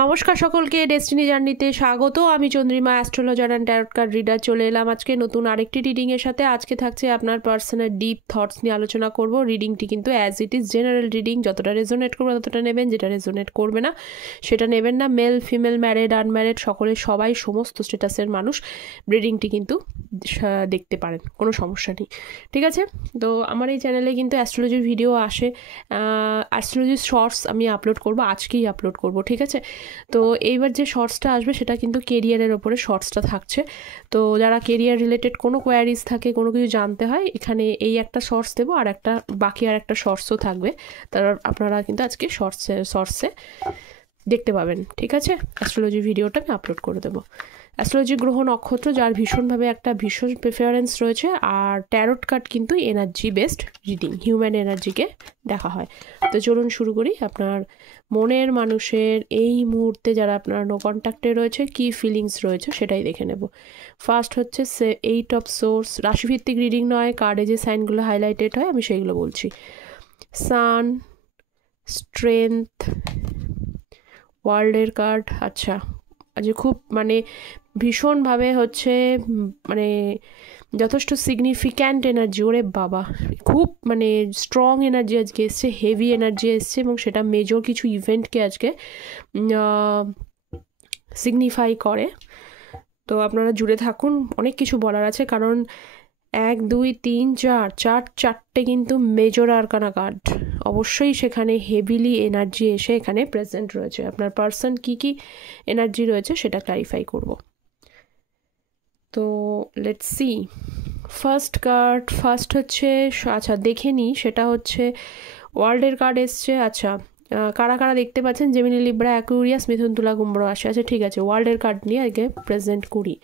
নমস্কার সকলকে, ডেস্টিনি জার্নিতে স্বাগত। আমি Chandrima, astrologer and tarot card reader. চলে এলাম আজকে নতুন আরেকটি রিডিংয়ের সাথে। আজকে থাকছে আপনার পার্সোনাল ডিপ থটস নিয়ে আলোচনা করব। রিডিংটি কিন্তু as it is general reading, যতটা রেজোনেট করবে ততটা নেবেন, যেটা রেজোনেট করবে না সেটা নেবেন না। মেল ফিমেল, ম্যারিড আনম্যারিড, সকলে সবাই সমস্ত স্ট্যাটাসের মানুষ রিডিংটি কিন্তু দেখতে পারেন, কোনো সমস্যা নেই, ঠিক আছে? তো আমার এই চ্যানেলে কিন্তু অ্যাস্ট্রোলজির ভিডিও আসে, অ্যাস্ট্রোলজির শর্টস আমি আপলোড করব, আজকেই আপলোড করব, ঠিক আছে? তো এইবার যে শর্টসটা আসবে সেটা কিন্তু কেরিয়ারের ওপরে শর্টসটা থাকছে। তো যারা কেরিয়ার রিলেটেড কোনো কোয়ারিজ থাকে, কোনো কিছু জানতে হয়, এখানে এই একটা শর্টস দেবো, আর একটা বাকি আর একটা শর্টসও থাকবে। তার আপনারা কিন্তু আজকে শর্টসে দেখতে পাবেন, ঠিক আছে? অ্যাস্ট্রোলজি ভিডিওটা আমি আপলোড করে দেবো। অ্যাস্ট্রোলজি গ্রহ নক্ষত্র যার ভীষণভাবে একটা ভীষণ প্রেফারেন্স রয়েছে, আর ট্যারট কার্ড কিন্তু এনার্জি বেসড রিডিং, হিউম্যান এনার্জিকে দেখা হয়। তো চলুন শুরু করি। আপনার মনের মানুষের এই মুহূর্তে যারা আপনার নো কন্ট্যাক্টে রয়েছে, কি ফিলিংস রয়েছে সেটাই দেখে নেব। ফার্স্ট হচ্ছে 8 অফ সোর্স, রাশিভিত্তিক রিডিং নয়, কার্ডে যে সাইনগুলো হাইলাইটেড হয় আমি সেইগুলো বলছি। সান, স্ট্রেংথ, ওয়ার্ল্ডের কার্ড। আচ্ছা, আজকে খুব ভীষণভাবে হচ্ছে যথেষ্ট সিগনিফিক্যান্ট এনার্জি। ওরে বাবা, খুব স্ট্রং এনার্জি আজকে এসছে, হেভি এনার্জি এসছে, এবং সেটা মেজর কিছু ইভেন্টকে আজকে সিগনিফাই করে। তো আপনারা জুড়ে থাকুন, অনেক কিছু বলার আছে, কারণ 1 2 3 4 চারটে কিন্তু মেজর আরকানা কার্ড। অবশ্যই সেখানে হেভিলি এনার্জি এসে এখানে প্রেজেন্ট রয়েছে। আপনার পার্সন কি এনার্জি রয়েছে সেটা ক্লারিফাই করব। তো লেটস সি ফার্স্ট হচ্ছে, আচ্ছা দেখে নিই, সেটা হচ্ছে ওয়ার্ল্ডের কার্ড এসছে। আচ্ছা, কারা কারা দেখতে পাচ্ছেন? জেমিনি, লিব্রা, অ্যাকুয়ারিয়াস, মিথুন, তুলা, কুম্ভ রাশি আছে, ঠিক আছে। ওয়ার্ল্ডের কার্ড নিয়ে আগে প্রেজেন্ট করি।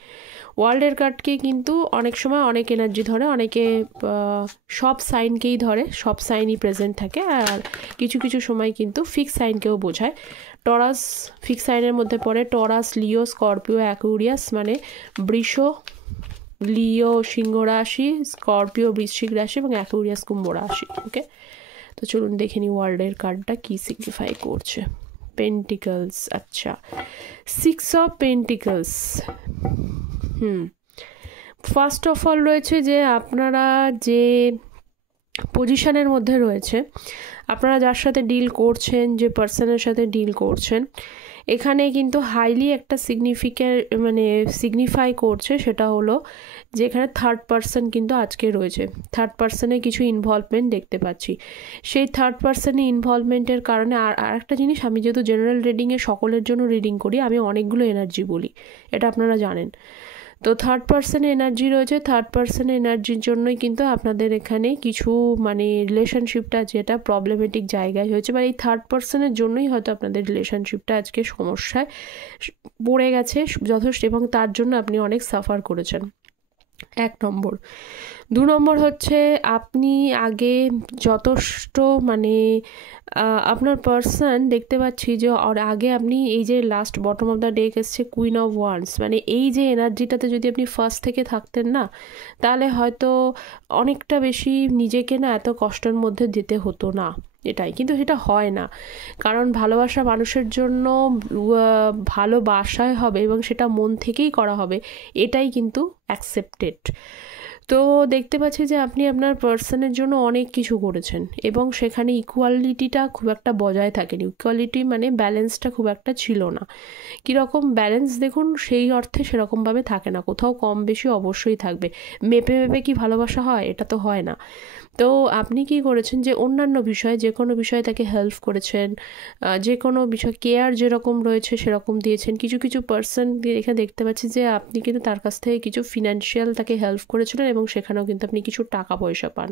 ওয়ার্ল্ডের কার্ডকে কিন্তু অনেক সময় অনেক এনার্জি ধরে, অনেকে সব সাইনকেই ধরে, সব সাইনই প্রেজেন্ট থাকে, আর কিছু কিছু সময় কিন্তু ফিক্স সাইনকেও বোঝায়। টরাস ফিক্স সাইনের মধ্যে পড়ে, টরাস, লিও, স্করপিও, অ্যাকুয়ারিয়াস, বৃষ, লিও সিংহ রাশি, স্করপিও বৃশ্চিক রাশি, এবং অ্যাকুয়ারিয়াস কুম্ভ রাশি। ওকে, তো চলুন দেখে নিই ওয়ার্ল্ডের কার্ডটা কি সিগনিফাই করছে। পেন্টিকলস, আচ্ছা 6 of pentacles. First of all রয়েছে যে আপনারা যে পজিশনের মধ্যে রয়েছে, আপনারা যার সাথে ডিল করছেন, যে পার্সনের সাথে ডিল করছেন, এখানে কিন্তু হাইলি একটা সিগনিফাই করছে। সেটা হলো যে এখানে থার্ড পার্সন কিন্তু আজকে রয়েছে, থার্ড পার্সনে কিছু ইনভলভমেন্ট দেখতে পাচ্ছি। সেই থার্ড পার্সনে ইনভলভমেন্টের কারণে আর একটা জিনিস, আমি যেহেতু জেনারেল রিডিংয়ে সকলের জন্য রিডিং করি, আমি অনেকগুলো এনার্জি বলি, এটা আপনারা জানেন। তো থার্ড পার্সনে এনার্জি রয়েছে, থার্ড পার্সনে এনার্জির জন্যই কিন্তু আপনাদের এখানে কিছু রিলেশনশিপটা যেটা প্রবলেমেটিক জায়গায় হয়েছে, এই থার্ড পার্সনের জন্যই হয়তো আপনাদের রিলেশনশিপটা আজকে সমস্যায় পড়ে গেছে যথেষ্ট, এবং তার জন্য আপনি অনেক সাফার করেছেন। 1 নম্বর। 2 নম্বর হচ্ছে আপনি আগে যথেষ্ট আপনার পার্সন দেখতে পাচ্ছি যে আগে আপনি এই যে last bottom of the deck এসছে কুইন অফ ওয়ান্ডস, এই যে এনার্জিটাতে যদি আপনি ফার্স্ট থেকে থাকতেন না, তাহলে হয়তো অনেকটা বেশি নিজেকে না এত কষ্টের মধ্যে দিতে হতো না। এটাই কিন্তু সেটা হয় না, কারণ ভালোবাসা মানুষের জন্য ভালোবাসায় হবে, এবং সেটা মন থেকেই করা হবে, এটাই কিন্তু অ্যাকসেপ্টেড। তো দেখতে পাচ্ছি যে আপনি আপনার পার্সনের জন্য অনেক কিছু করেছেন, এবং সেখানে ইকুয়ালিটিটা খুব একটা বজায় থাকেনি। ইকুয়ালিটি ব্যালেন্সটা খুব একটা ছিল না। কীরকম ব্যালেন্স দেখুন, সেই অর্থে সেরকমভাবে থাকে না, কোথাও কম বেশি অবশ্যই থাকবে। মেপে মেপে কি ভালোবাসা হয়? এটা তো হয় না। তো আপনি কি করেছেন যে অন্যান্য বিষয়ে, যে কোনো বিষয়ে তাকে হেল্প করেছেন, যে কোনো বিষয় কেয়ার যেরকম রয়েছে সেরকম দিয়েছেন। কিছু কিছু পার্সন এখানে দেখতে পাচ্ছি যে আপনি কিন্তু তার কাছ থেকে কিছু ফিনান্সিয়াল তাকে হেল্প করেছিলেন, এবং সেখানেও কিন্তু আপনি কিছু টাকা পয়সা পান,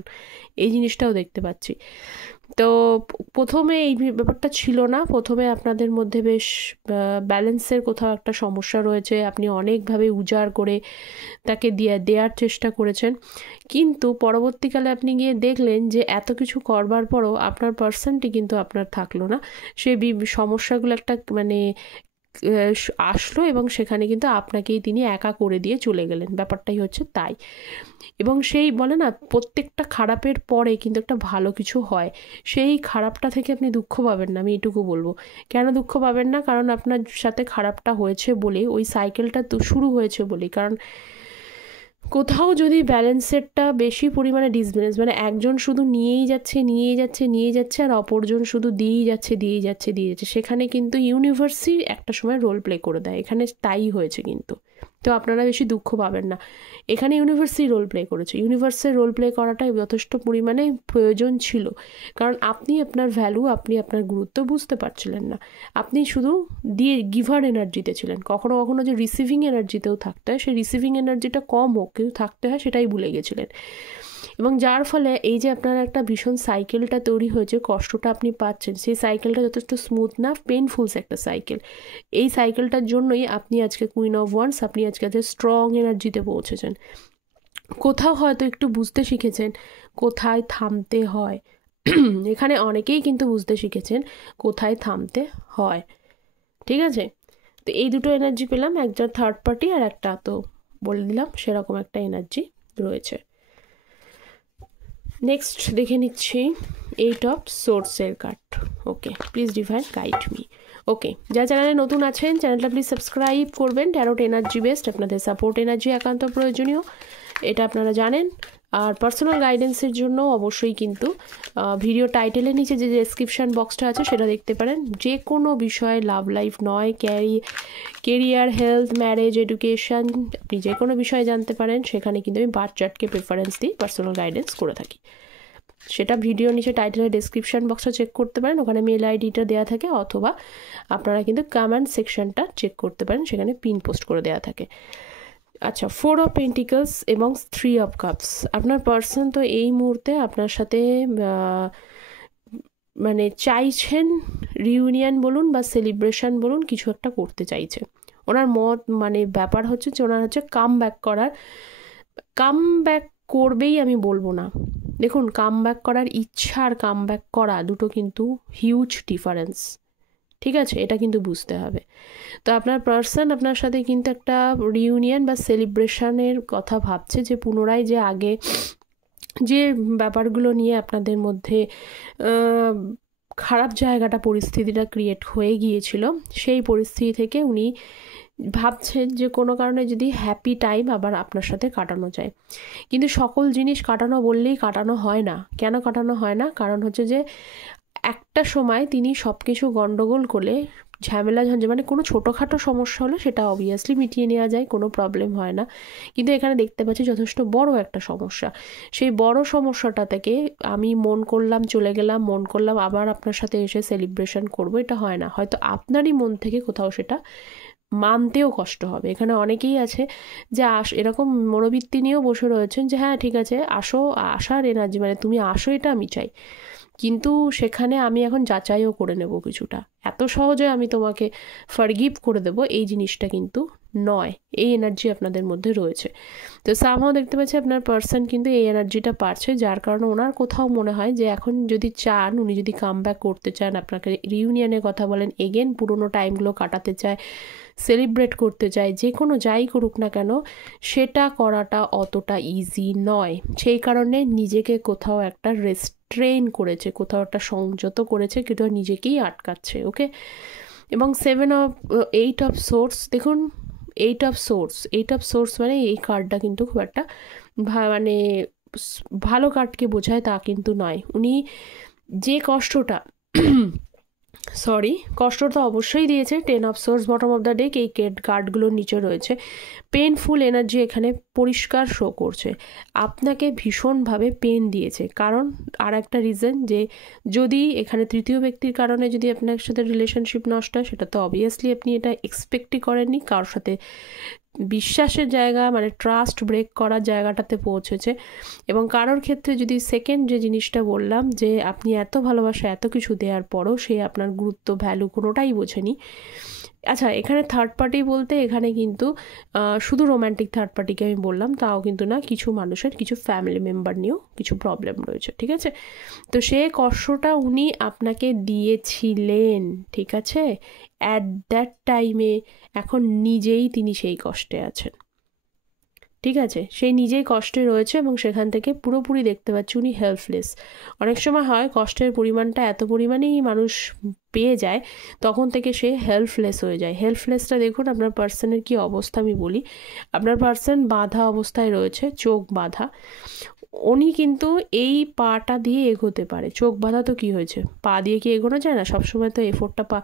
এই জিনিসটাও দেখতে পাচ্ছি। তো প্রথমে এই ব্যাপারটা ছিল না, প্রথমে আপনাদের মধ্যে বেশ ব্যালেন্সের কোথাও একটা সমস্যা রয়েছে, আপনি অনেকভাবে উজাড় করে তাকে দেওয়ার চেষ্টা করেছেন, কিন্তু পরবর্তীকালে আপনি গিয়ে দেখলেন যে এত কিছু করবার পরও আপনার পার্সনটি কিন্তু আপনার থাকলো না। সে সমস্যাগুলো একটা আসলো এবং সেখানে কিন্তু আপনাকেই তিনি একা করে দিয়ে চলে গেলেন, ব্যাপারটাই হচ্ছে তাই। এবং সেই বলে না প্রত্যেকটা খারাপের পরে কিন্তু একটা ভালো কিছু হয়, সেই খারাপটা থেকে আপনি দুঃখ পাবেন না, আমি এটুকু বলবো। কেন দুঃখ পাবেন না? কারণ আপনার সাথে খারাপটা হয়েছে বলে, ওই সাইকেলটা তো শুরু হয়েছে বলে। কারণ কোথাও যদি ব্যালেন্সেরটা বেশি পরিমাণে ডিসব্যালেন্স, মানে একজন শুধু নিয়েই যাচ্ছে আর অপরজন শুধু দিয়েই যাচ্ছে, সেখানে কিন্তু ইউনিভার্সই একটা সময় রোল প্লে করে দেয়। এখানে তাই হয়েছে কিন্তু। তো আপনারা বেশি দুঃখ পাবেন না, এখানে ইউনিভার্সই রোল প্লে করেছে। ইউনিভার্সের রোল প্লে করাটাই যথেষ্ট পরিমাণে প্রয়োজন ছিল, কারণ আপনি আপনার ভ্যালু, আপনি আপনার গুরুত্ব বুঝতে পারছিলেন না। আপনি শুধু দিয়ে গিভার এনার্জিতে ছিলেন। কখনো কখনো যে রিসিভিং এনার্জিতেও থাকতে হয়, সেই রিসিভিং এনার্জিটা কম হোক কিন্তু থাকতে হয়, সেটাই ভুলে গেছিলেন। এবং যার ফলে এই যে আপনার একটা ভীষণ সাইকেলটা তৈরি হয়েছে, কষ্টটা আপনি পাচ্ছেন, সেই সাইকেলটা যথেষ্ট স্মুথ না, পেইনফুলস একটা সাইকেল। এই সাইকেলটার জন্যই আপনি আজকে কুইন অফ ওয়ান্স, আপনি আজকে স্ট্রং এনার্জিতে পৌঁছেছেন। কোথাও হয়তো একটু বুঝতে শিখেছেন কোথায় থামতে হয়। এখানে অনেকেই কিন্তু বুঝতে শিখেছেন কোথায় থামতে হয়, ঠিক আছে? তো এই দুটো এনার্জি পেলাম, একটা থার্ড পার্টি আর একটা তো বলে দিলাম সেরকম একটা এনার্জি রয়েছে। নেক্সট দেখে নিচ্ছি 8 অফ সোর্সের card. Okay, please divine guide me. Okay, যা চ্যানেলে নতুন আছেন চ্যানেলটা প্লিজ সাবস্ক্রাইব করবেন। ট্যারোট এনার্জি বেস্ট, আপনাদের সাপোর্ট এনার্জি একান্ত প্রয়োজনীয়, এটা আপনারা জানেন। আর পার্সোনাল গাইডেন্সের জন্য অবশ্যই কিন্তু ভিডিও টাইটেলের নিচে যে ডেসক্রিপশান বক্সটা আছে সেটা দেখতে পারেন। যে কোনো বিষয়ে, লাভ লাইফ নয়, কেরিয়ার, হেলথ, ম্যারেজ, এডুকেশান, আপনি যে কোনো বিষয়ে জানতে পারেন। সেখানে কিন্তু আমি বার্থ চার্টকে প্রেফারেন্স দিই পার্সোনাল গাইডেন্স করে থাকি। সেটা ভিডিও নিচে টাইটেলের ডেসক্রিপশান বক্সটা চেক করতে পারেন, ওখানে মেল আইডিটা দেওয়া থাকে, অথবা আপনারা কিন্তু কমেন্ট সেকশনটা চেক করতে পারেন, সেখানে পিন পোস্ট করে দেওয়া থাকে। আচ্ছা, 4 অফ পেন্টিকলস এবং 3 অফ কাপস। আপনার পার্সন তো এই মুহূর্তে আপনার সাথে মানে চাইছেন রিউনিয়ন বলুন বা সেলিব্রেশন বলুন, কিছু একটা করতে চাইছে। ওনার মত মানে ব্যাপার হচ্ছে যে ওনার হচ্ছে কাম ব্যাক করবেই, আমি বলবো না। দেখুন, কাম ব্যাক করার ইচ্ছা আর কাম ব্যাক করা দুটো কিন্তু হিউজ ডিফারেন্স, ঠিক আছে? এটা কিন্তু বুঝতে হবে। তো আপনার পার্সন আপনার সাথে কিন্তু একটা রিউনিয়ন বা সেলিব্রেশনের কথা ভাবছে, যে পুনরায় যে আগে যে ব্যাপারগুলো নিয়ে আপনাদের মধ্যে খারাপ জায়গাটা, পরিস্থিতিটা ক্রিয়েট হয়ে গিয়েছিল, সেই পরিস্থিতি থেকে উনি ভাবছেন যে কোনো কারণে যদি হ্যাপি টাইম আবার আপনার সাথে কাটানো যায়। কিন্তু সকল জিনিস কাটানো বললেই কাটানো হয় না। কেন কাটানো হয় না? কারণ হচ্ছে যে একটা সময় তিনি সব কিছু গণ্ডগোল করলে, ঝামেলা ঝঞ্ঝা, মানে কোনো ছোটোখাটো সমস্যা হলে সেটা অবভিয়াসলি মিটিয়ে নেওয়া যায়, কোনো প্রবলেম হয় না। কিন্তু এখানে দেখতে পাচ্ছি যথেষ্ট বড় একটা সমস্যা। সেই বড় সমস্যাটা থেকে আমি মন করলাম চলে গেলাম, মন করলাম আবার আপনার সাথে এসে সেলিব্রেশন করবো, এটা হয় না। হয়তো আপনারই মন থেকে কোথাও সেটা মানতেও কষ্ট হবে। এখানে অনেকেই আছে যে এরকম মনোবৃত্তি নিয়েও বসে রয়েছেন যে হ্যাঁ ঠিক আছে, আসার এনার্জি, মানে তুমি আসো, এটা আমি চাই, কিন্তু সেখানে আমি এখন যাচাইও করে নেব কিছুটা, এত সহজে আমি তোমাকে ফরগিভ করে দেব, এই জিনিসটা কিন্তু নয়। এই এনার্জি আপনাদের মধ্যে রয়েছে। তো সামহাও দেখতে পাচ্ছি আপনার পার্সন কিন্তু এই এনার্জিটা পারছে, যার কারণে ওনার কোথাও মনে হয় যে এখন যদি চান, উনি যদি কাম ব্যাক করতে চান, আপনাকে রিউনিয়নের কথা বলেন, এগেন পুরোনো টাইমগুলো কাটাতে চায়, সেলিব্রেট করতে চায়, যে কোনো যাই করুক না কেন, সেটা করাটা অতটা ইজি নয়। সেই কারণে নিজেকে কোথাও একটা রেস্ট্রেন করেছে, কোথাও একটা সংযত করেছে, কিন্তু নিজেকেই আটকাচ্ছে। ওকে, এবং 8 অফ সোর্স, দেখুন 8 অফ সোর্স মানে এই কার্ডটা কিন্তু খুব একটা মানে ভালো কার্ডকে বোঝায় তা কিন্তু নয়। উনি যে কষ্টটা কষ্টটা অবশ্যই দিয়েছে। 10 of swords bottom of the deck, এই কার্ডগুলোর নিচে রয়েছে। পেনফুল এনার্জি এখানে পরিষ্কার শো করছে, আপনাকে ভীষণভাবে পেন দিয়েছে। কারণ আর একটা রিজন, যে যদি এখানে তৃতীয় ব্যক্তির কারণে যদি আপনার সাথে রিলেশনশিপ নষ্ট হয়, সেটা তো অবভিয়াসলি আপনি এটা এক্সপেক্টই করেননি। কারোর সাথে বিশ্বাসের জায়গা, মানে ট্রাস্ট ব্রেক করার জায়গাটাতে পৌঁছেছে। এবং কারোর ক্ষেত্রে যদি সেকেন্ড যে জিনিসটা বললাম, যে আপনি এত ভালোবাসা, এত কিছু দেওয়ার পরও সে আপনার গুরুত্ব, ভ্যালু কোনোটাই বোঝেনি। আচ্ছা, এখানে থার্ড পার্টি বলতে এখানে কিন্তু শুধু রোম্যান্টিক থার্ড পার্টিকে আমি বললাম তাও কিন্তু না, কিছু মানুষের কিছু ফ্যামিলি মেম্বার নিয়েও কিছু প্রবলেম রয়েছে, ঠিক আছে? তো সে কষ্টটা উনি আপনাকে দিয়েছিলেন, ঠিক আছে? অ্যাট দ্যাট টাইমে এখন নিজেই তিনি সেই কষ্টে আছেন। ঠিক আছে, সেই নিজেই কষ্টে রয়েছে এবং সেখান থেকে পুরোপুরি দেখতে পাচ্ছি উনি হেল্পলেস। অনেক সময় হয় কষ্টের পরিমাণটা এত পরিমাণেই মানুষ পেয়ে যায়, তখন থেকে সে হেল্পলেস হয়ে যায়। হেল্পলেসটা দেখুন আপনার পার্সনের কি অবস্থা আমি বলি। আপনার পার্সন বাঁধা অবস্থায় রয়েছে, চোখ বাঁধা। উনি কিন্তু এই পাটা দিয়ে এগোতে পারে। চোখ বাঁধা তো কি হয়েছে, পা দিয়ে কি এগোনো যায় না? সবসময় তো এফোর্টটা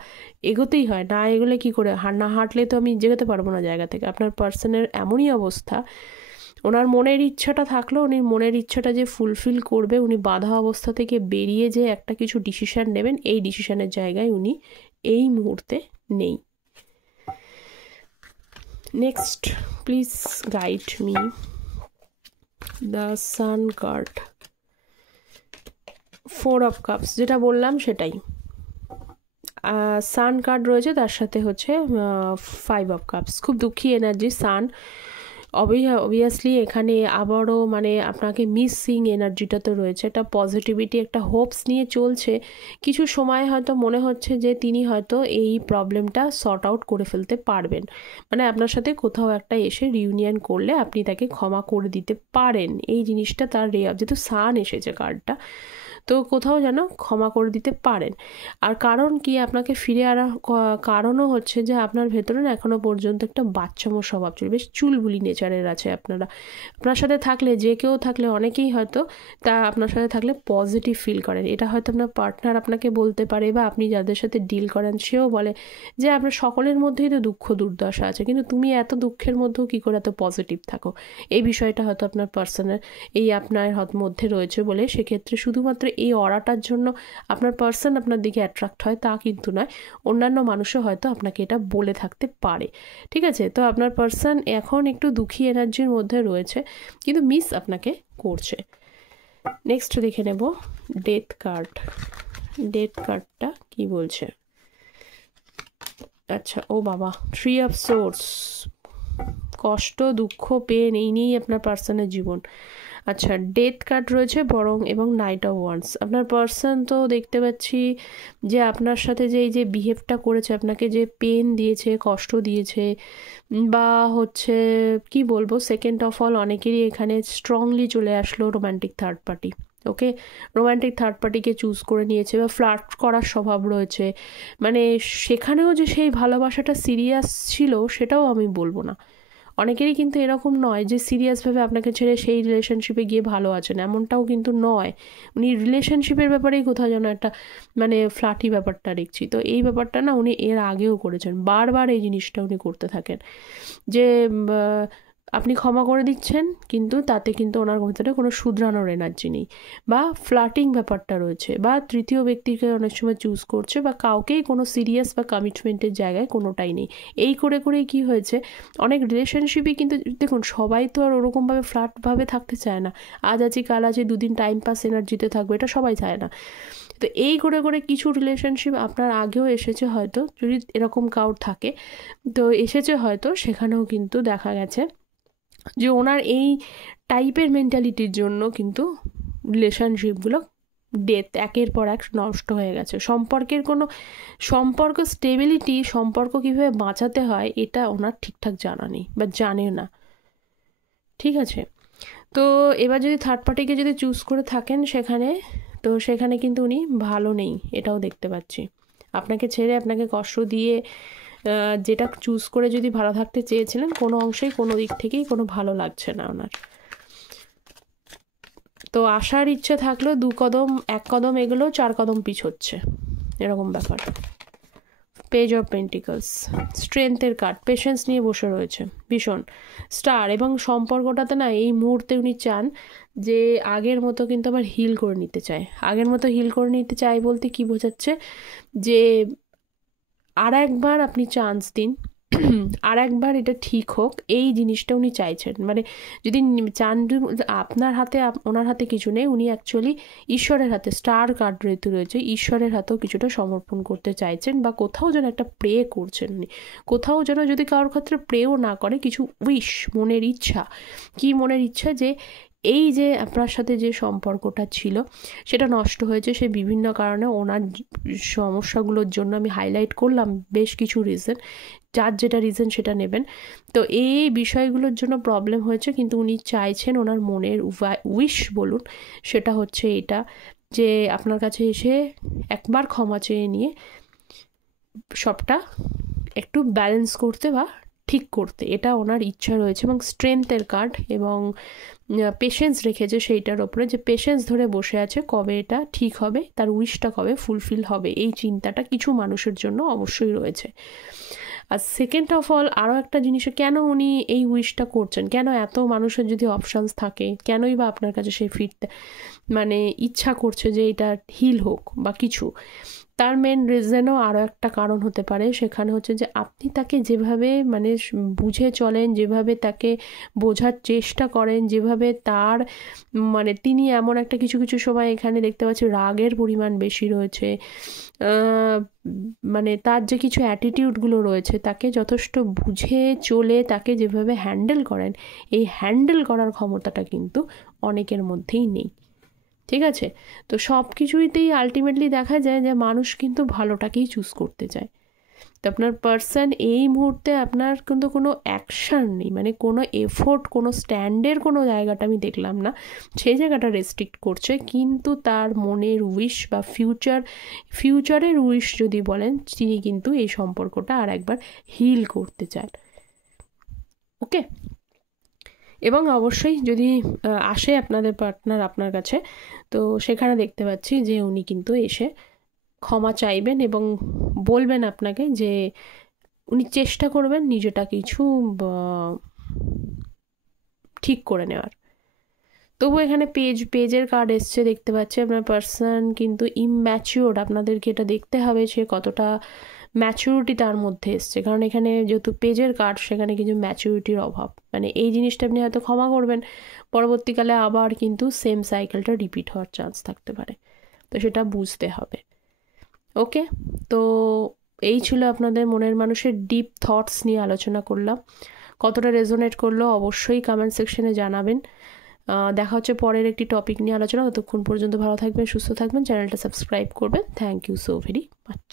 এগোতেই হয়, না এগোলে কি করে, না হাঁটলে তো আমি যেতে পারবো না জায়গা থেকে। আপনার পার্সনের এমনই অবস্থা, ওনার মনের ইচ্ছাটা থাকলেও উনি মনের ইচ্ছাটা যে ফুলফিল করবে, উনি বাধা অবস্থা থেকে বেরিয়ে যে একটা কিছু ডিসিশন নেবেন, এই ডিসিশনের জায়গায় উনি এই মুহূর্তে নেই। Next please guide me the sun card. 4 of cups, যেটা বললাম সেটাই। সান কার্ড রয়েছে, তার সাথে হচ্ছে 5 অফ কাপস। খুব দুঃখী এনার্জি সান। অবভিয়াসলি এখানে আবারও মানে আপনাকে মিসিং এনার্জিটা তো রয়েছে, একটা পজিটিভিটি, একটা হোপস নিয়ে চলছে। কিছু সময় হয়তো মনে হচ্ছে যে তিনি হয়তো এই প্রবলেমটা সর্ট আউট করে ফেলতে পারবেন, মানে আপনার সাথে কোথাও একটা এসে রিউনিয়ন করলে আপনি তাকে ক্ষমা করে দিতে পারেন, এই জিনিসটা তার যেহেতু সান এসেছে কার্ডটা, তো কোথাও যেন ক্ষমা করে দিতে পারেন। আর কারণ কি আপনাকে ফিরে আনার কারণও হচ্ছে যে আপনার ভেতরে না এখনও পর্যন্ত একটা বাচ্চামো স্বভাব চলে, বেশ চুলবুলি নেচারের আছে আপনার সাথে থাকলে, যে কেউ থাকলে, অনেকেই হয়তো তা আপনার সাথে থাকলে পজিটিভ ফিল করেন। এটা হয়তো আপনার পার্টনার আপনাকে বলতে পারে, বা আপনি যাদের সাথে ডিল করেন সেও বলে যে আপনার সকলের মধ্যেই তো দুঃখ দুর্দশা আছে, কিন্তু তুমি এত দুঃখের মধ্যেও কী করে এত পজিটিভ থাকো। এই বিষয়টা হয়তো আপনার পার্সনের এই আপনার মধ্যে রয়েছে বলে, সেক্ষেত্রে শুধুমাত্র এই অরাটার জন্য আপনার পার্সন আপনার দিকে অ্যাট্রাক্ট হয় তা কিন্তু নয়, অন্যান্য মানুষও হয়তো আপনাকে এটা বলে থাকতে পারে। ঠিক আছে, তো আপনার পার্সন এখন একটু দুঃখী এনার্জির মধ্যে রয়েছে, কিন্তু মিস আপনাকে করছে। নেক্সট দেখে নেব ডেথ কার্ড। ডেথ কার্ডটা কি বলছে? আচ্ছা, ও বাবা, 3 অফ সোর্স। কষ্ট, দুঃখ, পেন, এই নিয়েই আপনার পার্সনের জীবন। আচ্ছা, ডেথ কার্ড রয়েছে বরং, এবং নাইট অফ ওয়ান্স। আপনার পার্সন তো দেখতে পাচ্ছি যে আপনার সাথে যে এই যে বিহেভটা করেছে, আপনাকে যে পেন দিয়েছে, কষ্ট দিয়েছে, বা হচ্ছে কি বলবো, সেকেন্ড অফ অল অনেকেরই এখানে স্ট্রংলি চলে আসলো রোম্যান্টিক থার্ড পার্টি। ওকে, রোম্যান্টিক থার্ড পার্টিকে চুজ করে নিয়েছে, বা ফ্লার্ট করার স্বভাব রয়েছে। মানে সেখানেও যে সেই ভালোবাসাটা সিরিয়াস ছিল সেটাও আমি বলবো না। অনেকেরই কিন্তু এরকম নয় যে সিরিয়াসভাবে আপনাকে ছেড়ে সেই রিলেশনশিপে গিয়ে ভালো আছেন, এমনটাও কিন্তু নয়। উনি রিলেশনশিপের ব্যাপারেই কোথাও যেন একটা মানে ফ্লাটি ব্যাপারটা দেখছি। তো এই ব্যাপারটা না উনি এর আগেও করেছেন, বারবার এই জিনিসটা উনি করতে থাকেন যে আপনি ক্ষমা করে দিচ্ছেন, কিন্তু তাতে কিন্তু ওনার ভিতরে কোনো শুধরানোর এনার্জি নেই, বা ফ্লাটিং ব্যাপারটা রয়েছে, বা তৃতীয় ব্যক্তিকে অনেক সময় চুজ করছে, বা কাউকেই কোনো সিরিয়াস বা কমিটমেন্টের জায়গায় কোনোটাই নেই। এই করে করেই কি হয়েছে, অনেক রিলেশনশিপই কিন্তু দেখুন, সবাই তো আর ওরকমভাবে ফ্ল্যাটভাবে থাকতে চায় না। আজ আছি কাল আছি, দুদিন টাইম পাস এনার্জিতে থাকবে, এটা সবাই চায় না। তো এই করে করে কিছু রিলেশনশিপ আপনার আগেও এসেছে হয়তো, যদি এরকম কাউর থাকে তো এসেছে হয়তো, সেখানেও কিন্তু দেখা গেছে যে ওনার এই টাইপের মেন্টালিটির জন্য কিন্তু রিলেশনশিপগুলো ডেথ একের পর এক নষ্ট হয়ে গেছে। সম্পর্ক স্টেবিলিটি, সম্পর্ক কীভাবে বাঁচাতে হয় এটা ওনার ঠিকঠাক জানা নেই, বা জানে না। ঠিক আছে, তো এবার যদি থার্ড পার্টিকে যদি চুজ করে থাকেন সেখানে কিন্তু উনি ভালো নেই, এটাও দেখতে পাচ্ছি। আপনাকে ছেড়ে, আপনাকে কষ্ট দিয়ে যেটা চুজ করে যদি ভালো থাকতে চেয়েছিলেন, কোনো অংশেই কোনো দিক থেকেই কোনো ভালো লাগছে না ওনার। তো আসার ইচ্ছে থাকলেও 1 কদম এগুলো 4 কদম পিছোচ্ছে, এরকম ব্যাপার। পেজ অফ পেন্টিকলস, স্ট্রেংথের কার্ড, পেশেন্স নিয়ে বসে রয়েছে ভীষণ। স্টার, এবং সম্পর্কটাতে না এই মুহূর্তে উনি চান যে আগের মতো কিন্তু আবার হিল করে নিতে চায়। আগের মতো হিল করে নিতে চায় বলতে কি বোঝাচ্ছে, যে আর একবার আপনি চান্স দিন, আর একবার এটা ঠিক হোক, এই জিনিসটা উনি চাইছেন। মানে যদি চান, আপনার হাতে, ওনার হাতে কিছু নেই, উনি অ্যাকচুয়ালি ঈশ্বরের হাতে, স্টার কার্ড রয়েছে, ঈশ্বরের হাতেও কিছুটা সমর্পণ করতে চাইছেন, বা কোথাও যেন একটা প্রে করছেন উনি। কোথাও যেন, যদি কারোর ক্ষেত্রে প্রেও না করে, কিছু উইশ, মনের ইচ্ছা, কি মনের ইচ্ছা, যে এই যে আপনার সাথে যে সম্পর্কটা ছিল সেটা নষ্ট হয়েছে সে বিভিন্ন কারণে, ওনার সমস্যাগুলোর জন্য আমি হাইলাইট করলাম বেশ কিছু রিজন, যার যেটা রিজন সেটা নেবেন। তো এই বিষয়গুলোর জন্য প্রবলেম হয়েছে, কিন্তু উনি চাইছেন, ওনার মনের উইশ বলুন, সেটা হচ্ছে এটা যে আপনার কাছে এসে একবার ক্ষমা চেয়ে নিয়ে সবটা একটু ব্যালেন্স করতে বা ঠিক করতে, এটা ওনার ইচ্ছা রয়েছে। এবং স্ট্রেংথের কার্ড এবং পেশেন্স রেখেছে সেইটার ওপরে, যে পেশেন্স ধরে বসে আছে কবে এটা ঠিক হবে, তার উইশটা কবে ফুলফিল হবে, এই চিন্তাটা কিছু মানুষের জন্য অবশ্যই রয়েছে। আর সেকেন্ড অফ অল আরও একটা জিনিসে, কেন উনি এই উইশটা করছেন, কেন এত মানুষের যদি অপশানস থাকে কেনই বা আপনার কাছে সে ফিরতে মানে ইচ্ছা করছে যে এটা হিল হোক বা কিছু, তার মেন রিজনও আরও একটা কারণ হতে পারে। সেখানে হচ্ছে যে আপনি তাকে যেভাবে মানে বুঝে চলেন, যেভাবে তাকে বোঝার চেষ্টা করেন, যেভাবে তার মানে তিনি এমন একটা কিছু কিছু সময় এখানে দেখতে পাচ্ছি রাগের পরিমাণ বেশি রয়েছে, মানে তার যে কিছু অ্যাটিটিউডগুলো রয়েছে, তাকে যথেষ্ট বুঝে চলে তাকে যেভাবে হ্যান্ডেল করেন, এই হ্যান্ডেল করার ক্ষমতাটা কিন্তু অনেকের মধ্যেই নেই। ঠিক আছে, তো সব কিছুইতেই আলটিমেটলি দেখা যায় যে মানুষ কিন্তু ভালোটাকেই চুজ করতে চায়। তো আপনার পার্সন এই মুহূর্তে আপনার কিন্তু কোনো অ্যাকশান নেই, মানে কোনো এফোর্ট, কোনো স্ট্যান্ডের কোনো জায়গাটা আমি দেখলাম না, সেই জায়গাটা রেস্ট্রিক্ট করছে। কিন্তু তার মনের উইশ বা ফিউচারের উইশ যদি বলেন, তিনি কিন্তু এই সম্পর্কটা আর একবার হিল করতে চান। ওকে, এবং অবশ্যই যদি আসে আপনাদের পার্টনার আপনার কাছে, তো সেখানে দেখতে পাচ্ছি যে উনি কিন্তু এসে ক্ষমা চাইবেন এবং বলবেন আপনাকে যে উনি চেষ্টা করবেন নিজেটা কিছু ঠিক করে নেওয়ার। তবু এখানে পেজের কার্ড এসছে দেখতে পাচ্ছি, আপনার পার্সন কিন্তু ইম্যাচিওর, আপনাদেরকে এটা দেখতে হবে সে কতটা ম্যাচুরিটি তার মধ্যে এসছে, কারণ এখানে যেহেতু পেজের কার্ড সেখানে কিছু ম্যাচুরিটির অভাব, মানে এই জিনিসটা আপনি হয়তো ক্ষমা করবেন, পরবর্তীকালে আবার কিন্তু সেম সাইকেলটা রিপিট হওয়ার চান্স থাকতে পারে, তো সেটা বুঝতে হবে। ওকে, তো এই ছিল আপনাদের মনের মানুষের ডিপ থটস নিয়ে আলোচনা করলাম। কতটা রেজোনেট করলো অবশ্যই কমেন্ট সেকশনে জানাবেন। দেখা হচ্ছে পরের একটি টপিক নিয়ে আলোচনা। ততক্ষণ পর্যন্ত ভালো থাকবেন, সুস্থ থাকবেন, চ্যানেলটা সাবস্ক্রাইব করবেন। Thank you so very much.